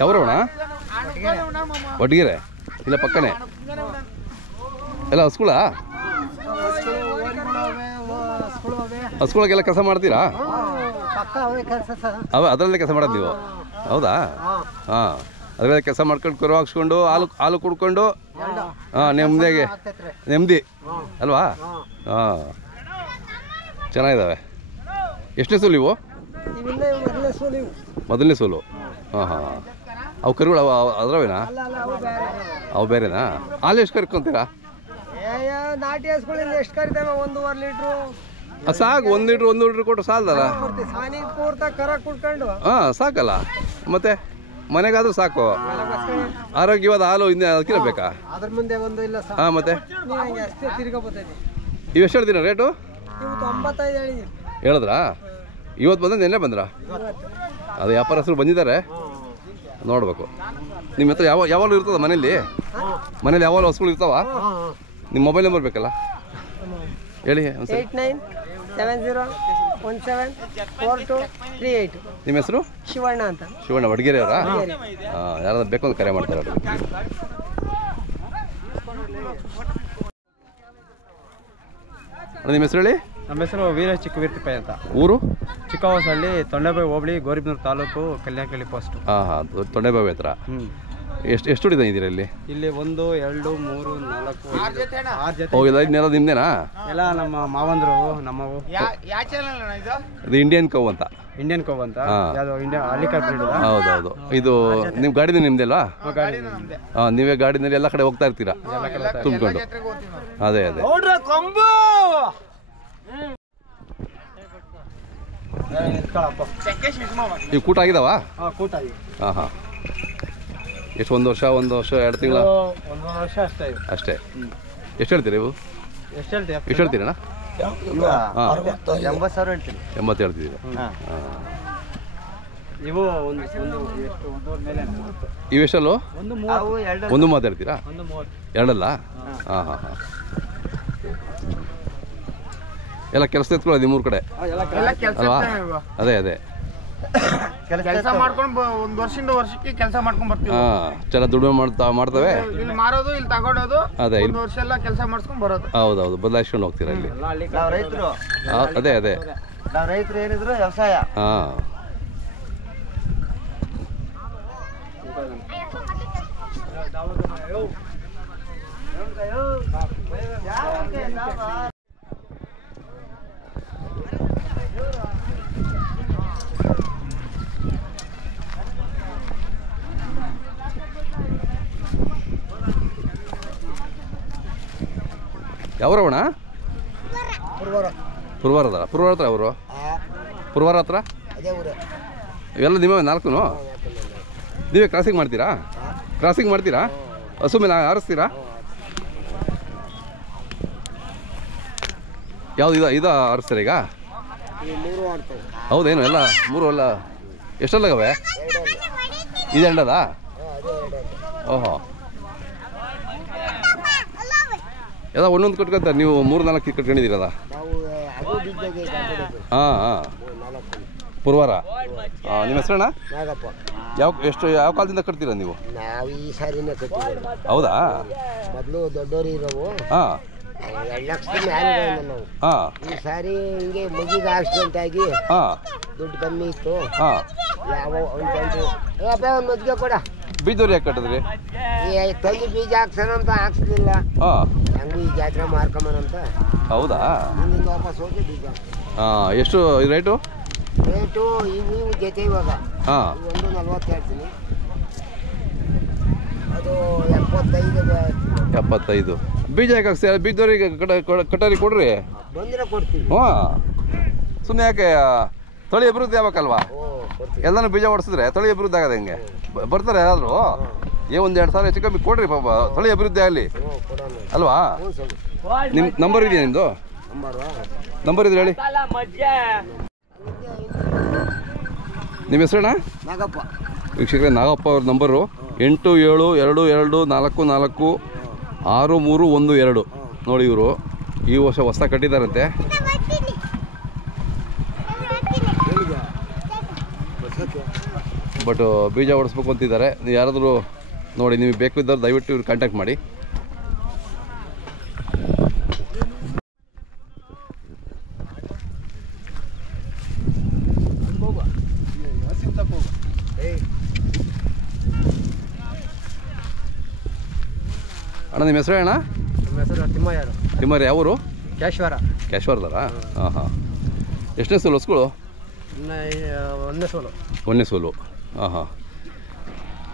ಯಾವ್ರವಣ? ಒಟ್ಟಿಗೆರೆ ಇಲ್ಲ ಪಕ್ಕನೆ ಎಲ್ಲ ಹಸ್ಕುಳ ಹಸ್ಕುಳಗೆಲ್ಲ ಕೆಲಸ ಮಾಡ್ತೀರಾ? ಅದರಲ್ಲೇ ಕೆಲಸ ಮಾಡೋದು ನೀವು? ಹೌದಾ? ಹಾಂ, ಅದರಲ್ಲೇ ಕೆಲಸ ಮಾಡ್ಕೊಂಡು ಕರು ಹಾಕ್ಸ್ಕೊಂಡು ಹಾಲು ಕುಡ್ಕೊಂಡು ನೆಮ್ಮದಿಯಾಗಿ ನೆಮ್ಮದಿ ಅಲ್ವಾ? ಹಾಂ, ಚೆನ್ನಾಗಿದ್ದಾವೆ. ಎಷ್ಟನೇ ಸೋಲು ಇವು? ಮೊದಲನೇ ಸೋಲು. ಹಾಂ ಹಾಂ, ಅವು ಕರುಗಳು ಅದ್ರವೇನಾ? ಅವು ಬೇರೆನಾ? ಹಾಲು ಎಷ್ಟು ಕರ್ಕೊಂತೀರಾ? ನಾಟಿ ಹಸ್ಗಳಿಂದ ಎಷ್ಟು ಕರಿತಾವೆ? 1.5 ಲೀಟ್ರು ಸಾಕು. 1 ಲೀಟ್ರ್ ಕೊಟ್ಟು ಸಾಲದಲ್ಲ? ಪೂರ್ತ ಕರ ಕುಡ್ಕೊಂಡು ಹಾಂ ಸಾಕಲ್ಲ. ಮತ್ತೆ ಮನೆಗಾದ್ರೂ ಸಾಕು. ಆರೋಗ್ಯವಾದ ಹಾಲು ಹಿಂದೆ ಅದಕ್ಕಿರ ಬೇಕಾ? ಅದ್ರ ಮುಂದೆ ಒಂದು ಇಲ್ಲ. ಹಾಂ, ಮತ್ತೆ ಅಷ್ಟೇ ತಿರ್ಗೋಬೋದೈತಿ. ಇವು ಎಷ್ಟು ಹೇಳ್ತೀರಾ ರೇಟು? 95 ಹೇಳಿದ್ವಿ. ಹೇಳಿದ್ರಾ? ಇವತ್ತು ಬಂದ ನೆನ್ನೆ ಬಂದ್ರಾ? ಅದು ವ್ಯಾಪಾರಸ್ಥರು ಬಂದಿದ್ದಾರೆ, ನೋಡ್ಬೇಕು. ನಿಮ್ಮ ಹತ್ರ ಯಾವಾಗಲೂ ಇರ್ತದ ಮನೇಲಿ ಯಾವಾಗಲೂ ಹಸುಗಳು ಇರ್ತಾವ? ನಿಮ್ಮ ಮೊಬೈಲ್ ನಂಬರ್ ಬೇಕಲ್ಲ, ಹೇಳಿ. 8970174238. ನಿಮ್ಮ ಹೆಸರು? ಶಿವಣ್ಣ ಅಂತ. ಶಿವಣ್ಣ ವಡಗೇರಿ ಅವರಾ? ಯಾರಾದ್ರೂ ಬೇಕು ಅಂತ ಕರೆ ಮಾಡ್ತಾರೆ. ನಿಮ್ಮ ಹೆಸರು ಹೇಳಿ. ನಮ್ಮ ಹೆಸರು ವೀರ ಚಿಕ್ಕವೀರ್ತಿಪೈ ಅಂತ. ಊರು? ಚಿಕ್ಕಹೊಸಳ್ಳಿ, ತೊಂಡೆಬಾವಿ ಹೋಬಳಿ, ಗೌರಿಬಿದನೂರು ತಾಲೂಕು, ಕಲ್ಯಾಣಕಳ್ಳಿ ಪೋಸ್ಟ್. ಹಾಂ ಹಾಂ, ತೊಂಡೆಬಾವಿ ಹತ್ರ. ಎಷ್ಟು ಹೊಡಿತಾ ಇದ್ದೀರಾ ಇಲ್ಲಿ? ಇಲ್ಲಿ 1 2 3 4 6 ಜೊತೆ. ಹೋಗಿಲ್ಲ, ಇದನ್ನೆಲ್ಲ ನಿಮ್ದೇನಾ? ಎಲ್ಲ ನಮ್ಮ ಮಾವಂದ್ರು, ನಮ್ಮವು. ಇದು ಇಂಡಿಯನ್ ಕೌ ಅಂತ. ಇಂಡಿಯನ್ ಕೌ ಅಂತ. ಯಾವುದು ಇಂಡಿಯನ್ ಹಳ್ಳಿಕಾರ್ ಬ್ರೀಡ್? ಹೌದೌದು. ಇದು ನಿಮ್ಮ ಗಾಡಿನ ನಿಮ್ದಲ್ವಾ? ಹಾಂ, ನೀವೇ ಗಾಡಿನಲ್ಲಿ ಎಲ್ಲ ಕಡೆ ಹೋಗ್ತಾ ಇರ್ತೀರಾ ತುಂಬಿಕೊಂಡು? ಅದೇ ಅದೇ. ಈ ಕೂಟ ಆಗಿದಾವ? ಹಾಂ ಹಾಂ. ಎಷ್ಟು? 1 ವರ್ಷ 2 ತಿಂಗಳ? 1 ವರ್ಷ ಅಷ್ಟೇ. ಅಷ್ಟೇ. ಎಷ್ಟು ಹೇಳ್ತೀರಾ ಇವು? ಎಷ್ಟು ಹೇಳ್ತೀರಣ್ಣ? 80,000 ಹೇಳ್ತೀನಿ. 80 ಹೇಳ್ತಿದ್ದೀರಾ? ಹಾಂ. ಇವು ಇವೆಷ್ಟಲ್ಲೂ? 1 ಮಾತಾಡ್ತೀರಾ? 130. ಎರಡಲ್ಲ? ಹಾಂ ಹಾಂ ಹಾಂ. ಎಲ್ಲ ಕೆಲಸ ಎತ್ಕೊಳ್ಳೋ ನಿಮ್ಮೂರ ಕಡೆ ಅಲ್ವಾ? ಅದೇ ಅದೇ. ಕೆಲಸ ಮಾಡ್ಕೊಂಡು 1 ವರ್ಷದಿಂದ ವರ್ಷಕ್ಕೆ ಕೆಲಸ ಮಾಡ್ಕೊಂಡು ಬರ್ತೀವಿ. ಹಾಂ, ಚೆನ್ನಾಗಿ ದುಡಿಮೆ ಮಾಡ್ತವೆ. ಇಲ್ಲಿ ಮಾರೋದು, ಇಲ್ಲಿ ತಗೊಳ್ಳೋದು. ಅದೇ, 1 ವರ್ಷ ಎಲ್ಲ ಕೆಲಸ ಮಾಡಿಸ್ಕೊಂಡು ಬರೋದು. ಹೌದೌದು, ಬದಲಾಯಿಸ್ಕೊಂಡು ಹೋಗ್ತೀರಾ ಇಲ್ಲಿ? ನಾವು ರೈತರು. ಅದೇ ಅದೇ, ನಾವು ರೈತರು ಏನಿದ್ರು ವ್ಯವಸಾಯ. ಹಾಂ. ಯಾವ್ರವಣ? ಪುರವಾರ ಹತ್ರ. ಅವರು ಪುರವಾರ ಹತ್ರ? ಇವೆಲ್ಲ ನಿಮ್ಮವೇ 4? ನೀವೇ ಕ್ರಾಸಿಂಗ್ ಮಾಡ್ತೀರಾ? ಹಸು ಮೇಲೆ ಆರಿಸ್ತೀರಾ? ಯಾವ್ದು ಇದು ಆರಿಸ್ತೀರ ಈಗ? ಹೌದೇನು? ಎಲ್ಲ 3 ಅಲ್ಲ? ಎಷ್ಟಲ್ಲಗವೆ? ಇದು ಎಂಡದಾ? ಓಹೋ, ಎಲ್ಲ ಒಂದೊಂದು ಕಟ್ಕೊತಾರೆ. ನೀವು 3-4 ಕಟ್ಕೊಂಡಿದ್ದೀರದ? ಹಾಂ ಹಾಂ, ಪುರವಾರ. ನಿಮ್ಮ ಹೆಸರಣ್ಣ? ಯಾವ ಕಾಲದಿಂದ ಕಟ್ತೀರಾ ನೀವು? ನಾವು ಈ ಸಾರಿನೇ ಕಟ್ಟಿದ್ದೀವಿ. ಹೌದಾ? ಮೊದಲು ದೊಡ್ಡವರು ಇರೋವು. ಹಾಂ, 2 ಲಕ್ಷದ ಮೇಲೆ ನಾವು. ಹಾಂ. ಈ ಸಾರಿ ಹಿಂಗೆ ಮುಗಿದ ಆಕ್ಸಿಡೆಂಟ್ ಆಗಿ ದುಡ್ಡು ಕಮ್ಮಿ ಇತ್ತು. ಹಾಂ. ಯಾವ ಒಂದು ಮಜ್ಜಿಗೆ ಕೊಡ. ಬೀಜದವ್ರು ಯಾಕೆ ಕಟ್ಟಿದ್ರಿ? ತಂಗಿ ಬೀಜ ಹಾಕ್ಸೋಣ ಅಂತ ಹಾಕ್ಸಲಿಲ್ಲ. ಹಾಂ, ಹೆಂಗು ಈ ಜಾತ್ರೆ ಮಾರ್ಕೊಂಬನಂತ. ಹೌದಾ? ಇಲ್ಲಿಂದ ವಾಪಸ್ ಹೋಗಿ ಬೀಜ. ಹಾಂ, ಎಷ್ಟು ರೇಟು? ರೇಟು ಇವು ಜೊತೆ ಇವಾಗ. ಹಾಂ, 140 ಹೇಳ್ತೀನಿ. ಅದು 75. ಬೀಜ ಯಾಕೆ ಹಾಕ್ತೀರಾ? ಬೀಜದವ್ರಿಗೆ ಕಟ್ಟರಿ ಕೊಡ್ರಿ. ಬಂದರೆ ಕೊಡ್ತೀವಿ. ಹಾಂ, ಸುಮ್ಮನೆ ಯಾಕೆ? ತಳಿ ಅಭಿವೃದ್ಧಿ ಆಗ್ಬೇಕಲ್ವಾ? ಎಲ್ಲನೂ ಬೀಜ ಹೊಡ್ಸಿದ್ರೆ ತಳಿ ಅಭಿವೃದ್ಧಿ ಆಗದೆ ಹೆಂಗೆ? ಬರ್ತಾರೆ ಯಾರಾದರೂ? 1-2 ಸಾವಿರ ಹೆಚ್ಚು ಕಮ್ಮಿ ಕೊಡ್ರಿ ಪಾಪ, ತಳಿ ಅಭಿವೃದ್ಧಿ ಆಗಲಿ ಅಲ್ವಾ? ನಿಮ್ಮ ನಂಬರ್ ಇದೆಯಾ? ನಿಮ್ಮದು ನಂಬರ್ ಇದ್ರೆ ಹೇಳಿ. ನಿಮ್ಮ ಹೆಸರಣ್ಣ? ನಾಗಪ್ಪ. ವೀಕ್ಷಕರೇ, ನಾಗಪ್ಪ ಅವ್ರ ನಂಬರು 87222446 6312 ನೋಡಿ. ಇವರು ಈ ವರ್ಷ ಹೊಸ ಕಟ್ಟಿದ್ದಾರಂತೆ. ಬಟ್ ಬೀಜ ಹೊಡಿಸ್ಬೇಕು ಅಂತಿದ್ದಾರೆ. ನೀವು ಯಾರಾದರೂ ನೋಡಿ, ನಿಮಗೆ ಬೇಕು ಇದ್ದವ್ರು ದಯವಿಟ್ಟು ಇವ್ರು ಕಾಂಟ್ಯಾಕ್ಟ್ ಮಾಡಿ. ಅಣ್ಣ ನಿಮ್ಮ ಹೆಸರು ಅಣ್ಣ? ನಮ್ಮ ಹೆಸರು ತಿಮ್ಮಯ್ಯರು. ತಿಮ್ಮಯ್ಯ. ಯಾವರು? ಕೇಶ್ವರ. ಕೇಶ್ವರದಾರ? ಹಾಂ ಹಾಂ. ಎಷ್ಟನೇ ಸೋಲು ಹಸುಗಳು? ಒಂದೇ ಸೋಲು. ಒಂದನೇ ಸೋಲು. ಹಾಂ ಹಾಂ.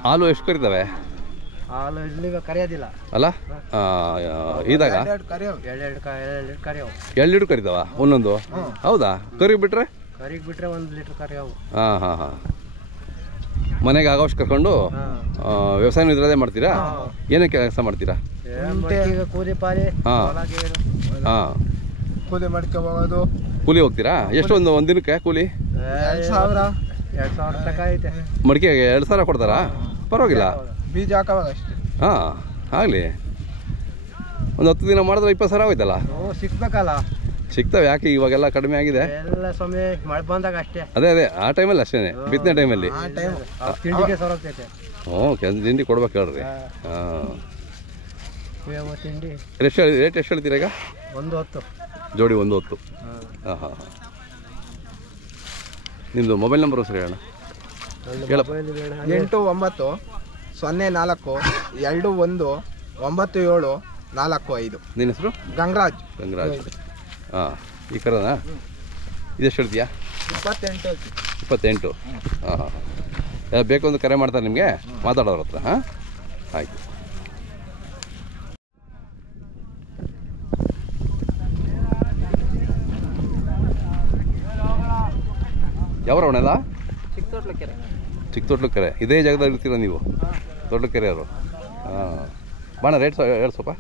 ಹಾಲು ಎಷ್ಟು ಕರಿತಾವೆ? ಹಾಲು ಇಲ್ಲಿಗ ಕರೆಯೋದಿಲ್ಲ ಅಲ್ಲ? ಇದಾಗ ಕರಿಯವು 2 ಲೀಟ್ರ್ ಕರಿತಾವ ಒಂದೊಂದು? ಹೌದಾ? ಕರಿಗೆ ಬಿಟ್ರೆ? ಕರಿಗೆ ಬಿಟ್ರೆ 1 ಲೀಟ್ರ್ ಕರಿಯವು. ಹಾಂ ಹಾಂ ಹಾಂ. ಮನೆಗೆ ಆಗೋಷ್ಟು ಕರ್ಕೊಂಡು ವ್ಯವಸಾಯ ಇದ್ರದೇ ಮಾಡ್ತೀರಾ? ಏನೇ ಕೆಲಸ ಮಾಡ್ತೀರಾ? ಕೂಲಿ ಪಾಲಿ. ಹಾಂ ಹಾಂ. ಕೂಲಿ ಮಾಡ್ಕೋಬಹುದು. ಕೂಲಿ ಹೋಗ್ತೀರಾ? ಎಷ್ಟು ಒಂದು ದಿನಕ್ಕೆ ಕೂಲಿ? 2,000 ತನಕ ಐತೆ. ಮಡಿಕೆಗೆ 2,000 ಕೊಡ್ತಾರಾ? ಪರವಾಗಿಲ್ಲ. ಬೀಜ ಹಾಕೋವಾಗ ಅಷ್ಟೇ. ಹಾಂ ಆಗಲಿ. ಒಂದು 10 ದಿನ ಮಾಡಿದ್ರೆ 20,000 ಆಗೋಯ್ತಲ್ಲ. ಸಿಕ್ಬೇಕಲ್ಲ. ಸಿಗ್ತವೆ. ಯಾಕೆ ಇವಾಗೆಲ್ಲ ಕಡಿಮೆ ಆಗಿದೆ? ಎಲ್ಲ ಸಮಯ ಮಳೆ ಬಂದಾಗ ಅಷ್ಟೇ. ಅದೇ ಆ ಟೈಮಲ್ಲಿ ಅಷ್ಟೇ, ಬಿತ್ತನೆ ಟೈಮಲ್ಲಿ. ತಿಂಡಿಗೆ ಸರೋಗ್ತೈತೆ. ಕೆಲಸ ತಿಂಡಿ ಕೊಡ್ಬೇಕು ಹೇಳ್ರಿ. ಹಾಂ. ತಿಂಡಿ ರೇಟ್ ಎಷ್ಟು ಹೇಳ್ತೀರಾ ಈಗ? 110 ಜೋಡಿ 110. ಹಾಂ ಹಾಂ ಹಾಂ. ನಿಮ್ಮದು ಮೊಬೈಲ್ ನಂಬರು ಸರಿ ಅಣ್ಣ? 8921219745. ನಿನ್ನ ಹೆಸರು? ಗಂಗರಾಜ್. ಹಾಂ. ಈ ಕರನಾ? ಇದೆಷ್ಟು ಹೇಳ್ತೀಯಾ? 28. ಹಾಂ ಹಾಂ ಹಾಂ. ಬೇಕು ಒಂದು ಕರೆ ಮಾಡ್ತಾರೆ ನಿಮಗೆ, ಮಾತಾಡೋರ ಹತ್ರ. ಹಾಂ ಆಯಿತು. ಯಾವ ರವಣೆಲ್ಲ? ಚಿಕ್ಕ ಕೆರೆ. ಇದೇ ಜಾಗದಲ್ಲಿ ಇರ್ತೀರ ನೀವು? ತೊಟ್ಲಕೆರೆ ಅವರು? ಹಾಂ. ಬಾಣ ರೇಟ್ ಹೇಳಿ ಸ್ವಲ್ಪ.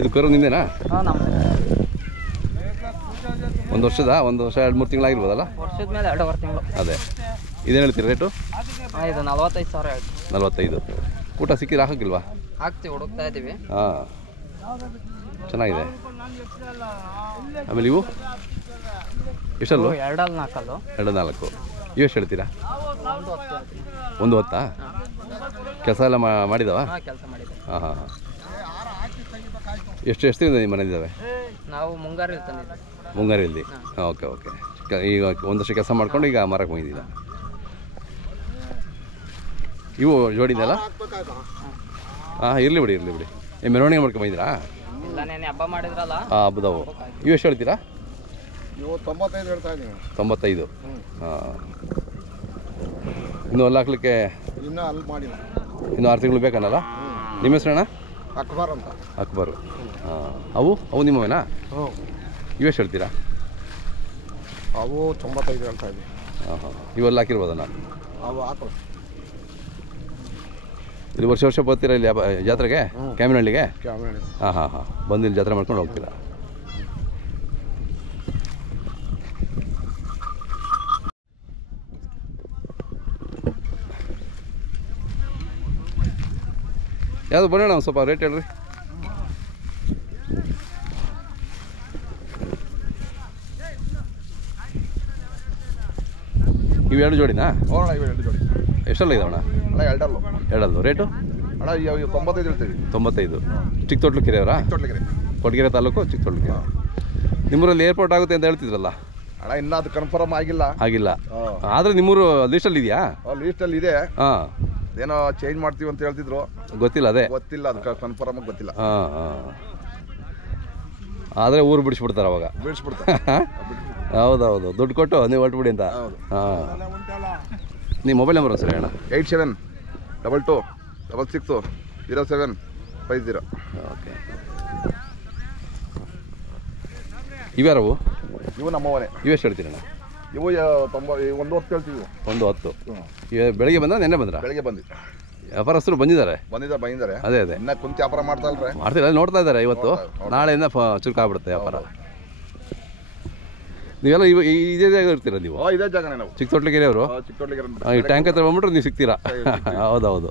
ಇದು ಕರು ನಿಂದೇನಾ? ಒಂದು ವರ್ಷ 2-3 ತಿಂಗಳಾಗಿರ್ಬೋದಲ್ಲ? ವರ್ಷದ ಮೇಲೆ 2.5 ತಿಂಗಳು. ಅದೇ. ಇದೇನು ಹೇಳ್ತೀರಿ ರೇಟು? ಇದು 45,000 ಹೇಳ್ತೀವಿ. 45. ಊಟ ಸಿಕ್ಕಿದ್ರೆ ಹಾಕಿಲ್ವಾ? ಹಾಕ್ತೀವಿ, ಹುಡುಕ್ತಾ ಇದ್ದೀವಿ. ಹಾಂ ಚೆನ್ನಾಗಿದೆ. ಆಮೇಲೆ ಇವು ಎಷ್ಟಲ್ಲು? 2-4. 2-4. ಇವೆಷ್ಟು ಹೇಳ್ತೀರಾ? 110. ಕೆಲಸ ಎಲ್ಲ ಮಾಡಿದಾವ? ಕೆಲಸ ಮಾಡಿದ್ವಿ. ಹಾಂ ಹಾಂ ಹಾಂ. ಎಷ್ಟು ದಿನದಿಂದ ನಿಮ್ಮ ಮನೆಯಿದ್ದಾವೆ? ನಾವು ಮುಂಗಾರಲ್ಲಿ ತಂದಿದ್ವಿ. ಮುಂಗಾರಿಯಲ್ಲಿ? ಹಾಂ ಓಕೆ. ಈಗ 1 ವರ್ಷ ಕೆಲಸ ಮಾಡ್ಕೊಂಡು ಈಗ ಮಾರಕ್ಕೆ ಬಂದಿದ್ದೀರಾ? ಇವು ಜೋಡಿದೆಲ್ಲ? ಹಾಂ ಇರಲಿ ಬಿಡಿ. ಮೆರವಣಿಗೆ ಮಾಡ್ಕೊಂಡು ಬಂದಿದ್ದೀರಾ? ಇಲ್ಲ, ನೆನೆ ಹಬ್ಬ ಮಾಡಿದ್ರಲ್ಲ. ಹಾಂ ಹಬ್ಬದವು. ಇವು ಎಷ್ಟು ಹೇಳ್ತೀರಾ? 95 ಹೇಳ್ತಾ ಇದ್ದೀವಿ. 95. ಹಾಂ. ಇನ್ನೂ ಅಲ್ಲಿ ಹಾಕ್ಲಿಕ್ಕೆ ಇನ್ನೂ ಅಲ್ಲಿ ಮಾಡಿಲ್ಲ. ಇನ್ನೂ 6 ತಿಂಗಳು ಬೇಕನ್ನಲ್ಲ? ನಿಮ್ಮ ಹೆಸರಣ್ಣ? ಅಕ್ಬರ್ ಅಂತ. ಅಕ್ಬರ್. ಹಾಂ. ಅವು ನಿಮ್ಮವೇನಾ? ಇವೆಷ್ಟು ಹೇಳ್ತೀರಾ? ಅವು 95 ಹೇಳ್ತಾ ಇದ್ದೀವಿ. ಹಾಂ ಹಾಂ. ಇವೆಲ್ಲ ಹಾಕಿರ್ಬೋದಣ್ಣ? ಅವು ಹಾಕೋ. ಇಲ್ಲಿ ವರ್ಷ ಬರ್ತೀರಾ ಇಲ್ಲಿ ಜಾತ್ರೆಗೆ? ಕ್ಯಾಮಿನಹಳ್ಳಿಗೆ? ಹಾಂ ಹಾಂ ಹಾಂ. ಬಂದು ಇಲ್ಲಿ ಜಾತ್ರೆ ಮಾಡ್ಕೊಂಡು ಹೋಗ್ತೀರಾ? ಯಾವುದು ಬರೋಣ ಒಂದು ಸ್ವಲ್ಪ ರೇಟ್ ಹೇಳ್ರಿ. ಇವು 2 ಜೋಡಿನಾ? 2 ಜೋಡಿ. ಎಷ್ಟೆಲ್ಲ ಇದಾವಣ್ಣ? ಅಣ್ಣ 2 ರೇಟು? ಅಣ್ಣ 95 ಹೇಳ್ತೀವಿ. 95. ಚಿಕ್ಕ ತೊಟ್ಲಕೆರೆ ಅವರಾ? ಕೊಡಗೆರೆ ತಾಲೂಕು ಚಿಕ್ಕ ತೊಟ್ಲಕೆರೆ. ನಿಮ್ಮೂರಲ್ಲಿ ಏರ್ಪೋರ್ಟ್ ಆಗುತ್ತೆ ಅಂತ ಹೇಳ್ತಿದ್ರಲ್ಲ ಅಣ್ಣ? ಇನ್ನೂ ಅದು ಕನ್ಫರ್ಮ್ ಆಗಿಲ್ಲ. ಆದರೆ ನಿಮ್ಮೂರು ಲೀಸ್ಟಲ್ಲಿ ಇದೆಯಾ? ಲೀಸ್ಟಲ್ಲಿ ಇದೆ. ಹಾಂ. ಏನೋ ಚೇಂಜ್ ಮಾಡ್ತೀವಿ ಅಂತ ಹೇಳ್ತಿದ್ರು. ಗೊತ್ತಿಲ್ಲ. ಗೊತ್ತಿಲ್ಲ ಅದು ಕನ್ಫರ್ಮ್ ಗೊತ್ತಿಲ್ಲ. ಹಾಂ ಹಾಂ. ಆದರೆ ಊರು ಬಿಡಿಸ್ಬಿಡ್ತಾರೆ ಅವಾಗ. ಹೌದೌದು. ದುಡ್ಡು ಕೊಟ್ಟು ನೀವು ಹೊರಟ್ಬಿಡಿ ಅಂತ. ಹಾಂ. ನಿಮ್ಮ ಮೊಬೈಲ್ ನಂಬರ್ ಸರಿ ಅಣ್ಣ? 8722660750. ಓಕೆ. ಇವ್ಯಾರವು? ಇವು ನಮ್ಮವನೇ. ಇವೆಷ್ಟು ಹೇಳ್ತೀರಣ್ಣ? ಇವು 110 ಹೇಳ್ತೀವಿ. 110. ಬೆಳಗ್ಗೆ ಬಂದ ನೆನ್ನೆ ಬಂದ್ರ? ಬೆಳಗ್ಗೆ ಬಂದಿದ್ದು. ವ್ಯಾಪಾರಸ್ಥರು ಬಂದಿದ್ದಾರೆ? ಬಂದಿದ್ದಾರೆ. ಅದೇ ಇನ್ನ ಕುಂತಿ ವ್ಯಾಪಾರ ಮಾಡ್ತೀರಾ? ನೋಡ್ತಾ ಇದ್ದಾರೆ ಇವತ್ತು. ನಾಳೆಯಿಂದ ಚುರುಕಾಗ್ಬಿಡುತ್ತೆ ವ್ಯಾಪಾರ. ನೀವೆಲ್ಲ ಇದೇ ಜಾಗ ಇರ್ತೀರ ನೀವು? ಇದೇ ಜಾಗನೇ ನಾವು. ಚಿಕ್ಕ ತೊಟ್ಲಕೆರೆ ಅವರು? ಈ ಟ್ಯಾಂಕ್ ಹತ್ರ ಬಂದ್ಬಿಟ್ರೆ ನೀವು ಸಿಗ್ತೀರಾ? ಹೌದೌದು.